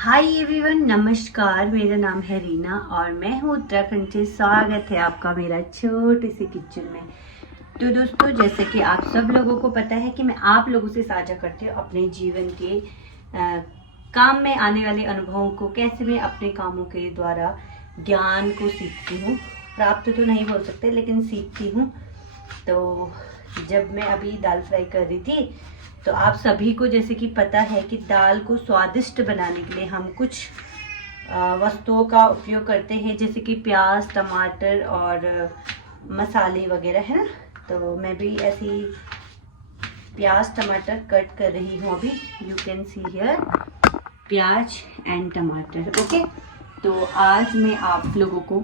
Hi everyone, नमस्कार। मेरा नाम है रीना और मैं हूँ उत्तराखंड से। स्वागत है आपका मेरा छोटे से किचन में। तो दोस्तों, जैसे कि आप सब लोगों को पता है कि मैं आप लोगों से साझा करती हूँ अपने जीवन के काम में आने वाले अनुभवों को, कैसे मैं अपने कामों के द्वारा ज्ञान को सीखती हूँ। प्राप्त तो नहीं बोल सकते, लेकिन सीखती हूँ। तो जब मैं अभी दाल फ्राई कर रही थी तो आप सभी को जैसे कि पता है कि दाल को स्वादिष्ट बनाने के लिए हम कुछ वस्तुओं का उपयोग करते हैं, जैसे कि प्याज, टमाटर और मसाले वगैरह, है ना। तो मैं भी ऐसी प्याज टमाटर कट कर रही हूँ अभी। यू कैन सी हियर प्याज एंड टमाटर। ओके, तो आज मैं आप लोगों को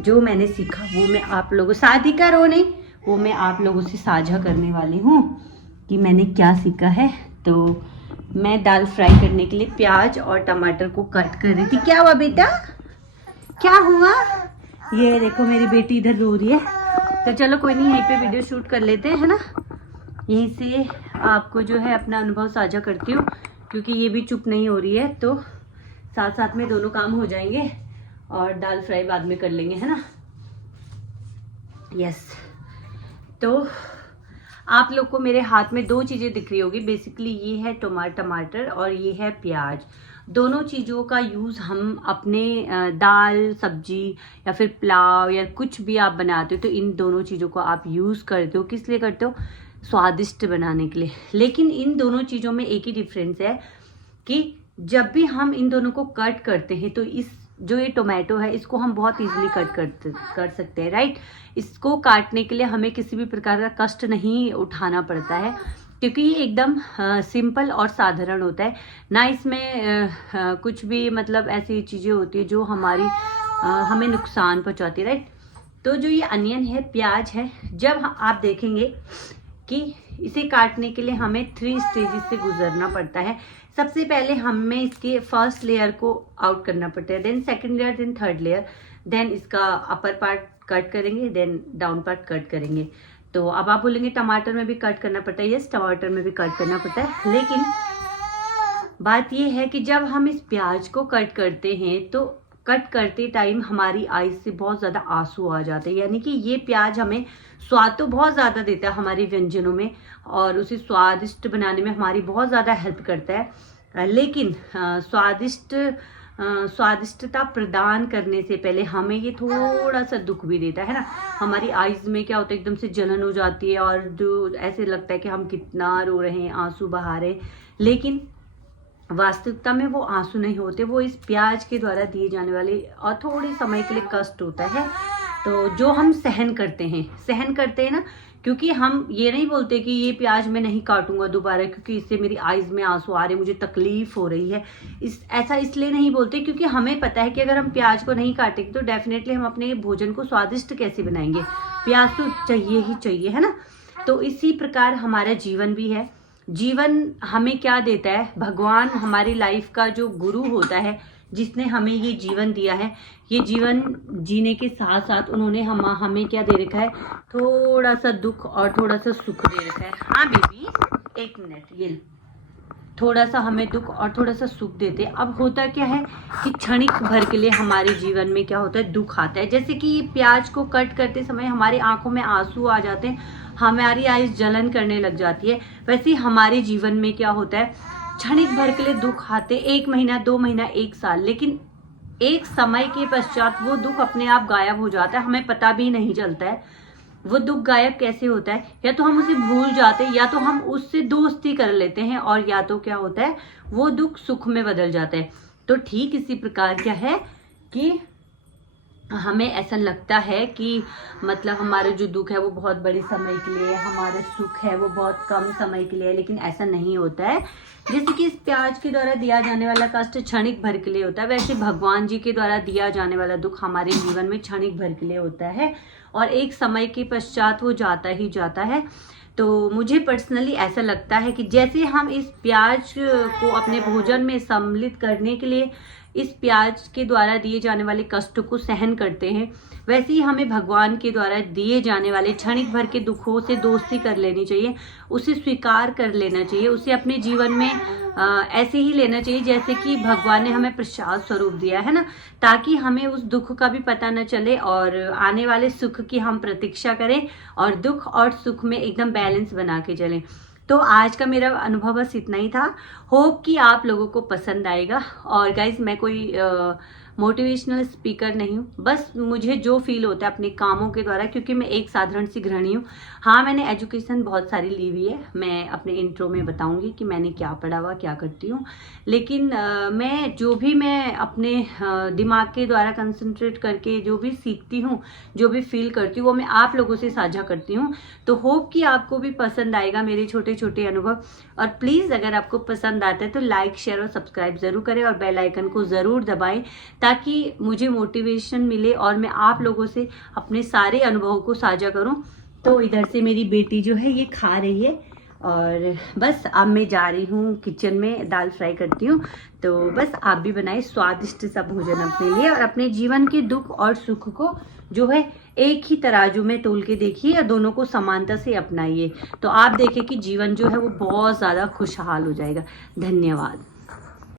जो मैंने सीखा वो मैं आप लोगों शादी करो नहीं वो मैं आप लोगों से साझा करने वाली हूँ कि मैंने क्या सीखा है। तो मैं दाल फ्राई करने के लिए प्याज और टमाटर को कट कर रही थी। क्या हुआ बेटा, क्या हुआ? ये देखो मेरी बेटी इधर रो रही है। तो चलो कोई नहीं, यहीं पे वीडियो शूट कर लेते हैं, है ना। यहीं से आपको जो है अपना अनुभव साझा करती हूँ, क्योंकि ये भी चुप नहीं हो रही है। तो साथ साथ में दोनों काम हो जाएंगे और दाल फ्राई बाद में कर लेंगे, है ना। यस। तो आप लोग को मेरे हाथ में दो चीज़ें दिख रही होगी। बेसिकली ये है टमाटर और ये है प्याज। दोनों चीज़ों का यूज़ हम अपने दाल, सब्जी या फिर पुलाव या कुछ भी आप बनाते हो तो इन दोनों चीज़ों को आप यूज़ करते हो। किस लिए करते हो? स्वादिष्ट बनाने के लिए। लेकिन इन दोनों चीज़ों में एक ही डिफरेंस है कि जब भी हम इन दोनों को कट करते हैं तो इस जो ये टोमेटो है इसको हम बहुत इजीली कट कर सकते हैं, राइट। इसको काटने के लिए हमें किसी भी प्रकार का कष्ट नहीं उठाना पड़ता है, क्योंकि ये एकदम सिंपल और साधारण होता है ना। इसमें कुछ भी मतलब ऐसी चीज़ें होती है जो हमें नुकसान पहुंचाती है, राइट। तो जो ये अनियन है, प्याज है, जब आप देखेंगे कि इसे काटने के लिए हमें 3 स्टेजेस से गुजरना पड़ता है। सबसे पहले हमें इसके फर्स्ट लेयर को आउट करना पड़ता है, then second layer, then third layer, then इसका अपर पार्ट कट करेंगे, देन डाउन पार्ट कट करेंगे। तो अब आप बोलेंगे टमाटर में भी कट करना पड़ता है। यस, टमाटर में भी कट करना पड़ता है, लेकिन बात यह है कि जब हम इस प्याज को कट करते हैं तो कट करते टाइम हमारी आईज से बहुत ज़्यादा आंसू आ जाते हैं। यानी कि ये प्याज हमें स्वाद तो बहुत ज़्यादा देता है हमारे व्यंजनों में और उसे स्वादिष्ट बनाने में हमारी बहुत ज़्यादा हेल्प करता है। लेकिन स्वादिष्टता प्रदान करने से पहले हमें ये थोड़ा सा दुख भी देता है ना। हमारी आईज में क्या होता है, एकदम से जलन हो जाती है और जो ऐसे लगता है कि हम कितना रो रहे हैं, आंसू बहा रहे हैं। लेकिन वास्तविकता में वो आंसू नहीं होते, वो इस प्याज के द्वारा दिए जाने वाले और थोड़े समय के लिए कष्ट होता है। तो जो हम सहन करते हैं ना, क्योंकि हम ये नहीं बोलते कि ये प्याज मैं नहीं काटूंगा दोबारा क्योंकि इससे मेरी आईज में आंसू आ रहे, मुझे तकलीफ हो रही है। ऐसा इसलिए नहीं बोलते क्योंकि हमें पता है कि अगर हम प्याज को नहीं काटेंगे तो डेफिनेटली हम अपने भोजन को स्वादिष्ट कैसे बनाएंगे। प्याज तो चाहिए ही चाहिए, है ना। तो इसी प्रकार हमारा जीवन भी है। जीवन हमें क्या देता है? भगवान हमारी लाइफ का जो गुरु होता है, जिसने हमें ये जीवन दिया है, ये जीवन जीने के साथ साथ उन्होंने हमें क्या दे रखा है? थोड़ा सा दुख और थोड़ा सा सुख दे रखा है। हाँ बेबी, 1 मिनट, ये थोड़ा सा हमें दुख और थोड़ा सा सुख देते हैं। अब होता क्या है कि क्षणिक भर के लिए हमारे जीवन में क्या होता है, दुख आता है। जैसे कि प्याज को कट करते समय हमारी आंखों में आंसू आ जाते हैं, हमारी आईज जलन करने लग जाती है। वैसे ही हमारे जीवन में क्या होता है, क्षणिक भर के लिए दुख आते, 1 महीना, 2 महीना, 1 साल, लेकिन एक समय के पश्चात वो दुख अपने आप गायब हो जाता है, हमें पता भी नहीं चलता है। वो दुख गायब कैसे होता है? या तो हम उसे भूल जाते हैं, या तो हम उससे दोस्ती कर लेते हैं, और या तो क्या होता है, वो दुख सुख में बदल जाता है। तो ठीक इसी प्रकार क्या है कि हमें ऐसा लगता है कि मतलब हमारा जो दुख है वो बहुत बड़े समय के लिए, हमारा सुख है वो बहुत कम समय के लिए, लेकिन ऐसा नहीं होता है। जैसे कि इस प्याज के द्वारा दिया जाने वाला कष्ट क्षणिक भर के लिए होता है, वैसे भगवान जी के द्वारा दिया जाने वाला दुख हमारे जीवन में क्षणिक भर के लिए होता है और एक समय के पश्चात वो जाता ही जाता है। तो मुझे पर्सनली ऐसा लगता है कि जैसे हम इस प्याज को अपने भोजन में सम्मिलित करने के लिए इस प्याज के द्वारा दिए जाने वाले कष्टों को सहन करते हैं, वैसे ही हमें भगवान के द्वारा दिए जाने वाले क्षणिक भर के दुखों से दोस्ती कर लेनी चाहिए, उसे स्वीकार कर लेना चाहिए, उसे अपने जीवन में ऐसे ही लेना चाहिए जैसे कि भगवान ने हमें प्रसाद स्वरूप दिया है ना, ताकि हमें उस दुख का भी पता न चले और आने वाले सुख की हम प्रतीक्षा करें और दुख और सुख में एकदम बैलेंस बना के चलें। तो आज का मेरा अनुभव बस इतना ही था। होप कि आप लोगों को पसंद आएगा। और गाइज मैं कोई मोटिवेशनल स्पीकर नहीं हूँ, बस मुझे जो फील होता है अपने कामों के द्वारा, क्योंकि मैं एक साधारण सी गृहिणी हूँ। हाँ, मैंने एजुकेशन बहुत सारी ली हुई है, मैं अपने इंट्रो में बताऊंगी कि मैंने क्या पढ़ा हुआ, क्या करती हूँ। लेकिन मैं जो भी मैं अपने दिमाग के द्वारा कंसंट्रेट करके जो भी सीखती हूँ, जो भी फील करती हूँ, वो मैं आप लोगों से साझा करती हूँ। तो होप कि आपको भी पसंद आएगा मेरे छोटे छोटे अनुभव। और प्लीज़ अगर आपको पसंद आता है तो लाइक, शेयर और सब्सक्राइब ज़रूर करें और बेल आइकन को ज़रूर दबाएं, ताकि मुझे मोटिवेशन मिले और मैं आप लोगों से अपने सारे अनुभवों को साझा करूं। तो इधर से मेरी बेटी जो है ये खा रही है और बस अब मैं जा रही हूँ किचन में, दाल फ्राई करती हूँ। तो बस आप भी बनाए स्वादिष्ट सा भोजन अपने लिए और अपने जीवन के दुख और सुख को जो है एक ही तराजू में तोल के देखिए या दोनों को समानता से अपनाइए। तो आप देखें कि जीवन जो है वो बहुत ज़्यादा खुशहाल हो जाएगा। धन्यवाद।